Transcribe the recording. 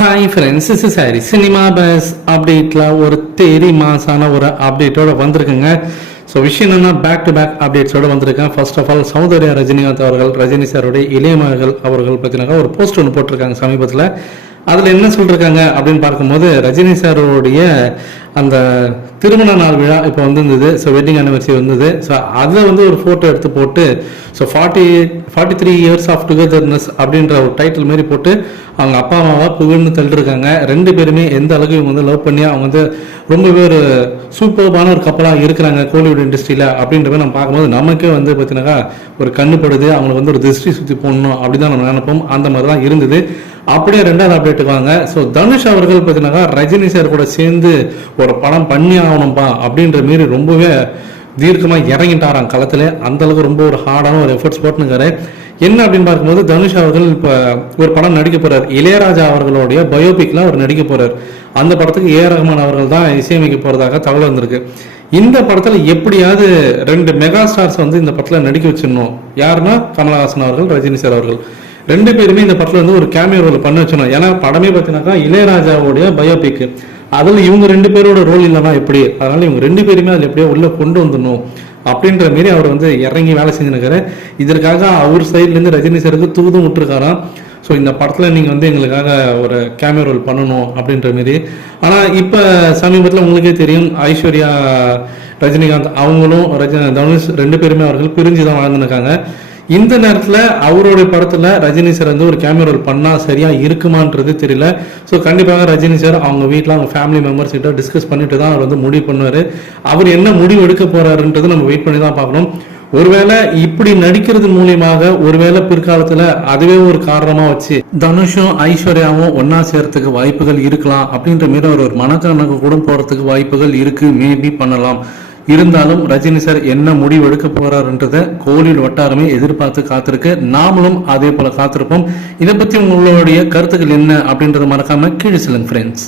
Hi friends is sorry cinema buzz அப்டேட்டில் ஒரு தேரி மாசான ஒரு அப்டேட்டோட வந்திருக்குங்க. ஸோ விஷயம் என்னன்னா பேக் டு பேக் அப்டேட்ஸோட வந்திருக்கேன். First of all Soundarya Rajinikanth அவர்கள் ரஜினி சாருடைய இளைய மகள் அவர்கள் பார்த்தீங்கன்னா ஒரு போஸ்ட் ஒன்று போட்டிருக்காங்க சமீபத்தில். அதில் என்ன சொல்லியிருக்காங்க அப்படின்னு பார்க்கும்போது ரஜினி சாரோடைய அந்த திருமண நாள் விழா இப்போ வந்திருந்தது. ஸோ வெட்டிங் அனிவர்சரி வந்தது. ஸோ அதை வந்து ஒரு ஃபோட்டோ எடுத்து போட்டு so forty forty three years of togetherness அப்படின்ற ஒரு டைட்டில் மாரி போட்டு அவங்க அப்பா அம்மாவை புகழ்ந்து தள்ளிருக்காங்க. ரெண்டு பேருமே எந்த அளவுக்கு இவங்க வந்து லவ் பண்ணி அவங்க வந்து ரொம்பவே ஒரு சூப்பர்பான ஒரு கப்பலாக இருக்கிறாங்க கோலிவுட் இண்டஸ்ட்ரியில் அப்படின்ற மாதிரி நம்ம பார்க்கும்போது நமக்கே வந்து பார்த்தீங்கன்னாக்கா ஒரு கண்ணுப்படுது அவங்களுக்கு வந்து ஒரு திருஷ்டி சுற்றி போடணும் அப்படி தான் நம்ம நினைப்போம். அந்த மாதிரி தான் இருந்தது. அப்படியே ரெண்டாவது அப்டேட்டுக்கு வாங்க. ஸோ தனுஷ் அவர்கள் பார்த்தீங்கன்னாக்கா ரஜினி சார் கூட சேர்ந்து ஒரு படம் பண்ணி ஆகணும்ப்பா அப்படின்ற மாரி ரொம்பவே தீர்க்கமாக இறங்கிட்டாராம் களத்தில். அந்த அளவுக்கு ரொம்ப ஒரு ஹார்டான ஒரு எஃபர்ட்ஸ் போட்டுனுக்காரு என்ன அப்படின்னு பார்க்கும்போது தனுஷ் அவர்கள் இப்போ ஒரு படம் நடிக்க போறார். இளையராஜா அவர்களுடைய பயோபிக்லாம் அவர் நடிக்க போறார். அந்த படத்துக்கு ஏ. ரஹ்மான் அவர்கள் தான் இசையமைக்க போறதாக தகவல் வந்திருக்கு. இந்த படத்தில் எப்படியாவது ரெண்டு மெகா ஸ்டார்ஸ் வந்து இந்த படத்தில் நடிக்க வச்சிடணும். யாருன்னா கமலஹாசன் அவர்கள் ரஜினி சார் அவர்கள். ரெண்டு பேருமே இந்த படத்துல வந்து ஒரு கேமியோ ரோல் பண்ண வச்சிடணும் ஏன்னா படமே பார்த்தீங்கன்னாக்கா இளையராஜாவுடைய பயோபிக் அதில் இவங்க ரெண்டு பேரோட ரோல் இல்லைன்னா எப்படி? அதனால இவங்க ரெண்டு பேருமே அதுல எப்படியோ உள்ள கொண்டு வந்துடணும் அப்படின்ற மாரி அவர் வந்து இறங்கி வேலை செஞ்சுருக்காரு. இதற்காக அவர் சைட்லேருந்து ரஜினி சாருக்கு தூதும் விட்டுருக்காராம். ஸோ இந்த படத்தில் நீங்கள் வந்து எங்களுக்காக ஒரு கேமியோ ரோல் பண்ணணும் அப்படின்ற மாரி ஆனால் இப்போ சமீபத்தில் உங்களுக்கே தெரியும் ஐஸ்வர்யா ரஜினிகாந்த் அவங்களும் ரஜ தனுஷ் ரெண்டு பேருமே அவர்கள் பிரிஞ்சு தான் வாழ்ந்துருக்காங்க. இந்த நேரத்தில் அவரோட படத்தில் ரஜினி சார் வந்து ஒரு கேமியோ ரோல் பண்ணால் சரியாக இருக்குமான்றது தெரியல. ஸோ கண்டிப்பாக ரஜினி சார் அவங்க வீட்டில் அவங்க ஃபேமிலி மெம்பர்ஸ் கிட்ட டிஸ்கஸ் பண்ணிட்டு தான் அவர் வந்து முடிவு பண்ணுவார். அவர் என்ன முடிவு எடுக்க போறாருன்றது நம்ம வெயிட் பண்ணி தான் பார்க்கணும். ஒருவேளை இப்படி நடிக்கிறது மூலியமாக ஒருவேளை பிற்காலத்துல அதுவே ஒரு காரணமா வச்சு தனுஷும் ஐஸ்வர்யாவும் ஒன்னா சேர்றதுக்கு வாய்ப்புகள் இருக்கலாம். அப்படின்ற மாரி அவர் ஒரு மனக்கணக்கு கூட போறதுக்கு வாய்ப்புகள் இருக்கு. மேபி பண்ணலாம். இருந்தாலும் ரஜினி சார் என்ன முடிவு எடுக்க போறாருன்றத கோலில் வட்டாரமே எதிர்பார்த்து காத்திருக்கு. நாமளும் அதே போல காத்திருப்போம். இதை பத்தி உங்களுடைய கருத்துக்கள் என்ன அப்படின்றத மறக்காம கீழே சொல்லுங்க ஃப்ரெண்ட்ஸ்